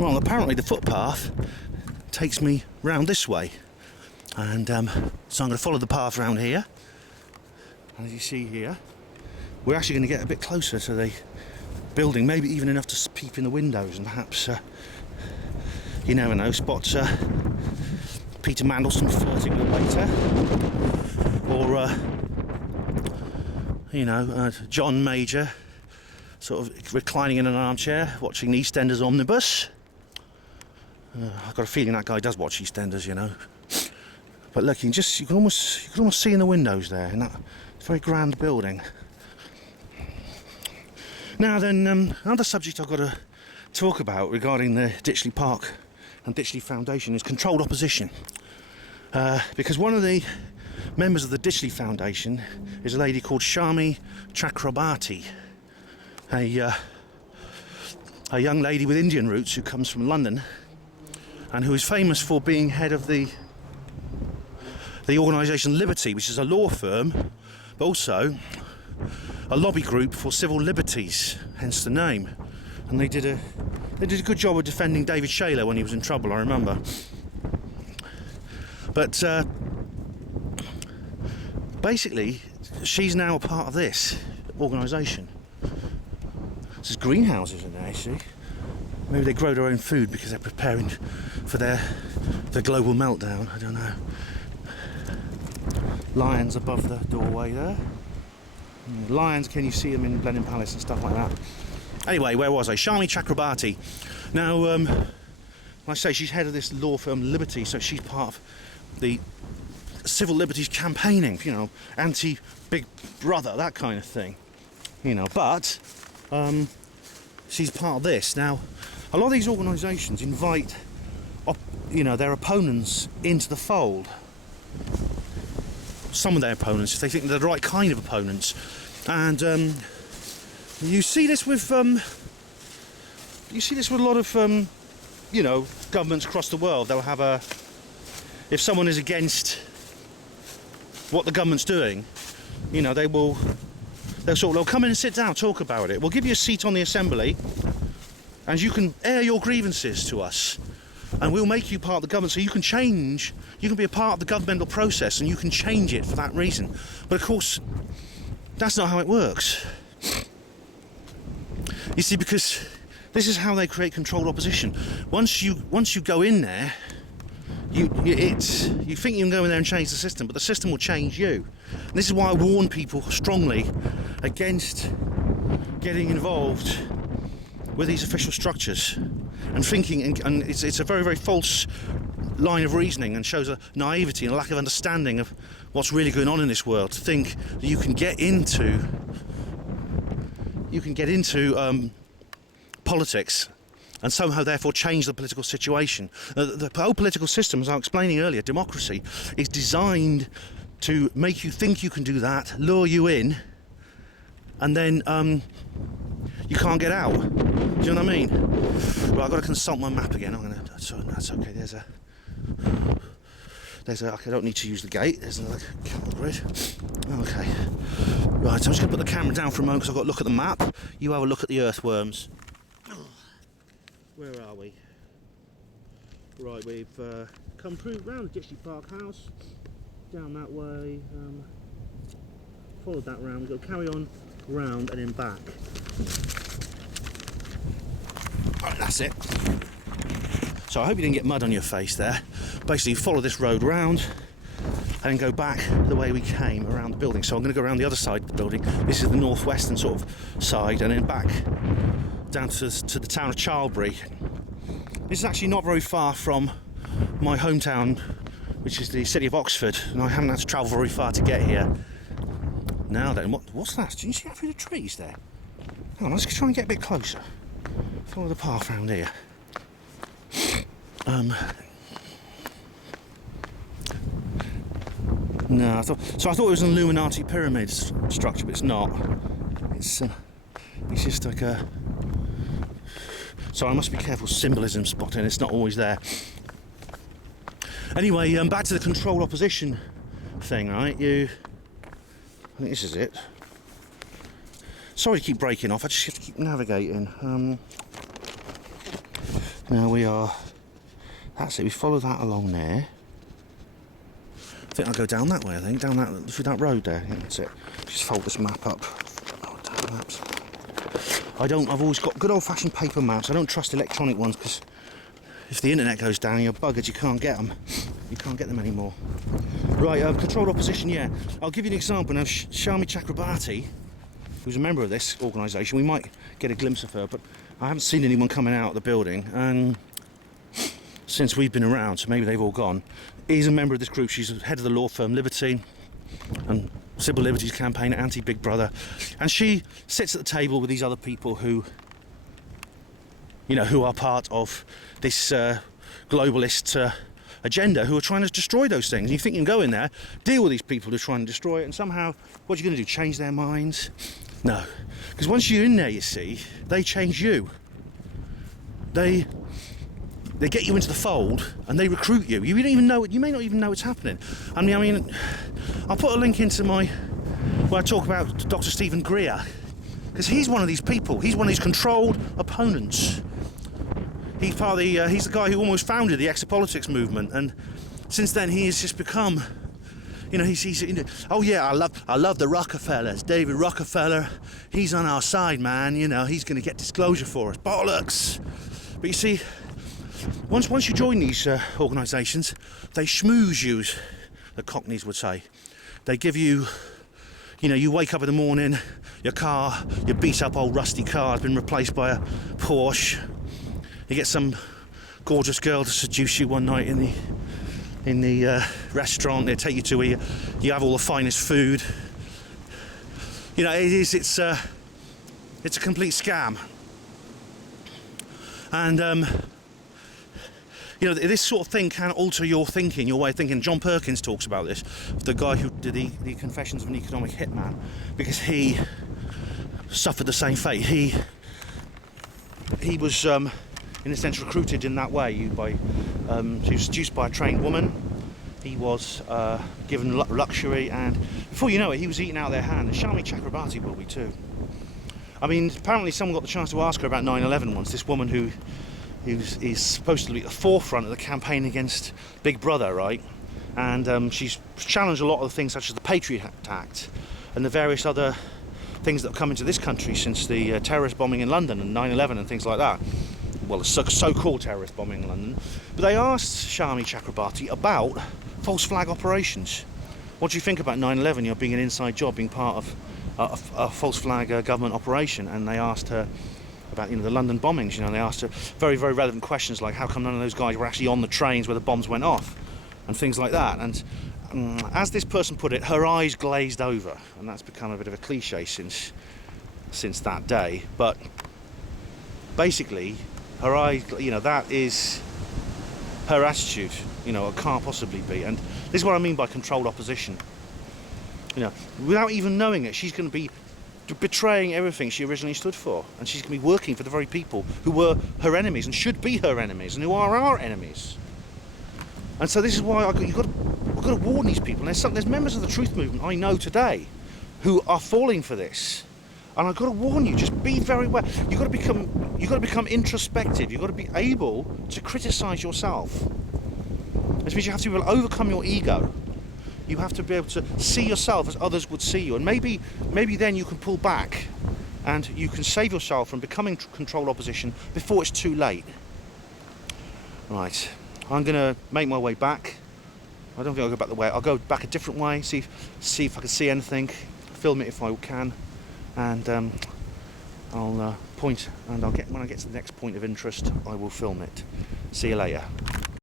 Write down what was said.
Well, apparently the footpath takes me round this way, and so I'm going to follow the path round here. And as you see here, we're actually going to get a bit closer to the building, maybe even enough to peep in the windows, and perhaps, you never know, spot Peter Mandelson flirting with a waiter, or you know, John Major sort of reclining in an armchair watching the EastEnders omnibus. I've got a feeling that guy does watch EastEnders, you know. But look, you can almost see in the windows there in that very grand building. Now then, another subject I've got to talk about regarding the Ditchley Park and Ditchley Foundation is controlled opposition. Because one of the members of the Ditchley Foundation is a lady called Shami Chakrabarti, a young lady with Indian roots who comes from London and who is famous for being head of the organisation Liberty, which is a law firm, but also a lobby group for civil liberties, hence the name. And they did a good job of defending David Shayler when he was in trouble, I remember. But basically, she's now a part of this organisation. There's greenhouses in there, you see. Maybe they grow their own food because they're preparing for the global meltdown, I don't know. Lions above the doorway there. Lions, can you see them in Blenheim Palace and stuff like that? Anyway, where was I? Shami Chakrabarti. Now, like I say, she's head of this law firm Liberty, so she's part of the civil liberties campaigning, you know, anti-Big Brother, that kind of thing, you know. But she's part of this. Now, a lot of these organisations invite, you know, their opponents into the fold. Some of their opponents, if they think they're the right kind of opponents, and you see this with a lot of you know, governments across the world. They'll have if someone is against what the government's doing, you know, they'll come in and sit down, talk about it. We'll give you a seat on the assembly, and you can air your grievances to us, and we'll make you part of the government, so you can change. You can be a part of the governmental process, and you can change it for that reason. But of course, that's not how it works. You see, because this is how they create controlled opposition. Once you go in there, you think you can go in there and change the system, but the system will change you. And this is why I warn people strongly against getting involved with these official structures and thinking, and it's a very, very false line of reasoning, and shows a naivety and a lack of understanding of what's really going on in this world, to think that you can get into politics and somehow therefore change the political situation. The whole political system, as I was explaining earlier, democracy, is designed to make you think you can do that, lure you in, and then you can't get out. Do you know what I mean? Right, I've got to consult my map again. That's okay. I don't need to use the gate. There's another camera grid. Okay. Right, so I'm just going to put the camera down for a moment because I've got to look at the map. You have a look at the earthworms. Where are we? Right, we've come through round Ditchley Park House, down that way, followed that round. We've got to carry on round and then back. Right, that's it. So I hope you didn't get mud on your face there. Basically, follow this road round and go back the way we came around the building. So I'm going to go around the other side of the building. This is the northwestern sort of side, and then back down to the town of Charlbury. This is actually not very far from my hometown, which is the city of Oxford, and I haven't had to travel very far to get here. Now then, what's that? Do you see that through the trees there? Hang on, let's try and get a bit closer. Follow the path round here. No, I thought it was an Illuminati pyramid structure, but it's not. It's just like a. So I must be careful symbolism spotting. It's not always there. Anyway, back to the controlled opposition thing, right? I think this is it. Sorry to keep breaking off. I just have to keep navigating. Now we are, that's it, we follow that along there. I think I'll go down that way, down that, through that road there. Yeah, that's it. Just fold this map up. Oh, damn maps. I've always got good old-fashioned paper maps. I don't trust electronic ones because if the internet goes down, you're buggered, you can't get them. You can't get them anymore. Right, controlled opposition, yeah. I'll give you an example. Now, Shami Chakrabarti, who's a member of this organisation, we might get a glimpse of her, but I haven't seen anyone coming out of the building, and since we've been around, so maybe they've all gone, is a member of this group. She's head of the law firm Liberty and Civil Liberties campaign, anti-Big Brother, and she sits at the table with these other people who, you know, who are part of this globalist agenda, who are trying to destroy those things. And you think you can go in there, deal with these people who are trying to destroy it, and somehow, what are you going to do, change their minds? No, because once you're in there, you see, they change you. They get you into the fold and they recruit you. You don't even know it. You may not even know it's happening. I mean, I'll put a link into where I talk about Dr. Stephen Greer, because he's one of these people. He's one of these controlled opponents. He's part of the. He's the guy who almost founded the exopolitics movement, and since then he has just become. You know, he's oh yeah, I love the Rockefellers. David Rockefeller, he's on our side, man. You know, he's going to get disclosure for us. Bollocks. But you see, once you join these organisations, they schmooze you, the Cockneys would say. They give you, you know, you wake up in the morning, your beat up old rusty car has been replaced by a Porsche. You get some gorgeous girl to seduce you one night in the restaurant. They take you to where you have all the finest food. You know, it's a complete scam. And you know, this sort of thing can alter your thinking, your way of thinking. John Perkins talks about this, the guy who did the Confessions of an Economic Hitman, because he suffered the same fate. He was in a sense recruited in that way. He was seduced by a trained woman. He was given luxury, and before you know it, he was eating out of their hand. And Shami Chakrabarti will be too. I mean, apparently someone got the chance to ask her about 9/11 once. This woman who is supposed to be at the forefront of the campaign against Big Brother, right? And she's challenged a lot of the things such as the Patriot Act and the various other things that have come into this country since the terrorist bombing in London and 9/11 and things like that. Well, the so-called terrorist bombing in London. But they asked Shami Chakrabarti about false flag operations. What do you think about 9/11? You're being an inside job, being part of a false flag government operation. And they asked her about, you know, the London bombings. You know, they asked her very, very relevant questions like how come none of those guys were actually on the trains where the bombs went off, and things like that. And as this person put it, her eyes glazed over, and that's become a bit of a cliche since that day. But basically, her eyes, you know, that is her attitude. You know, it can't possibly be. And this is what I mean by controlled opposition. You know, without even knowing it, she's going to be betraying everything she originally stood for, and she's going to be working for the very people who were her enemies and should be her enemies and who are our enemies. And so this is why we've got to warn these people. And there's members of the truth movement I know today who are falling for this, and I've got to warn you. Just be very aware. You've got to become introspective. You've got to be able to criticise yourself. This means you have to be able to overcome your ego. You have to be able to see yourself as others would see you, and maybe then you can pull back and you can save yourself from becoming controlled opposition before it's too late. Right, I'm going to make my way back. I don't think I'll go back the way. I'll go back a different way, see if I can see anything, film it if I can, and I'll point, and when I get to the next point of interest, I will film it. See you later.